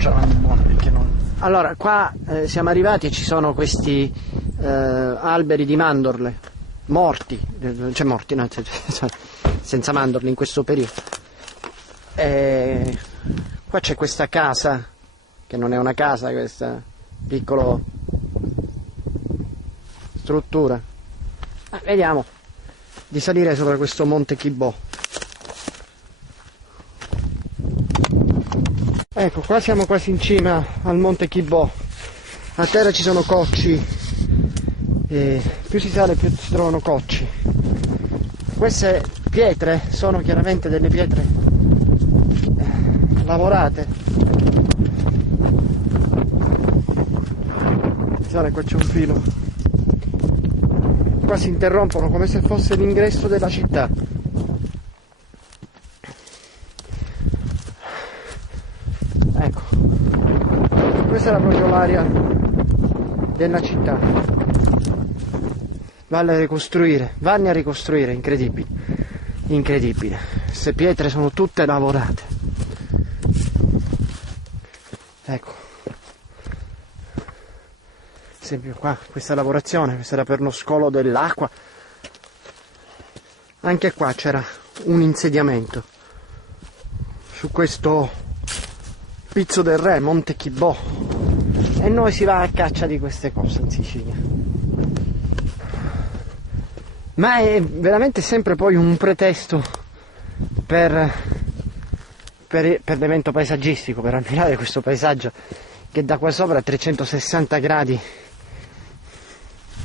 c'erano morti che non... Allora, qua siamo arrivati e ci sono questi alberi di mandorle morti, cioè morti, no, senza mandorle in questo periodo. Qua c'è questa casa, che non è una casa, questa piccola struttura. Vediamo di salire sopra questo monte Chibò. Ecco, qua siamo quasi in cima al monte Chibò. A terra ci sono cocci, e più si sale più si trovano cocci. Queste pietre sono chiaramente delle pietre lavorate. Guardate, qua c'è un filo. Qua si interrompono come se fosse l'ingresso della città. Ecco, questa era proprio l'area della città. Vanno a ricostruire, incredibile, incredibile. Queste pietre sono tutte lavorate. Ecco, esempio qua, questa lavorazione, questa era per lo scolo dell'acqua. Anche qua c'era un insediamento su questo Pizzo del Re, Monte Chibò, e noi si va a caccia di queste cose in Sicilia. Ma è veramente sempre poi un pretesto per l'evento paesaggistico, per ammirare questo paesaggio che da qua sopra a 360 gradi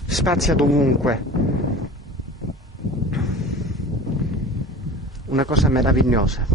spazia dovunque. Una cosa meravigliosa.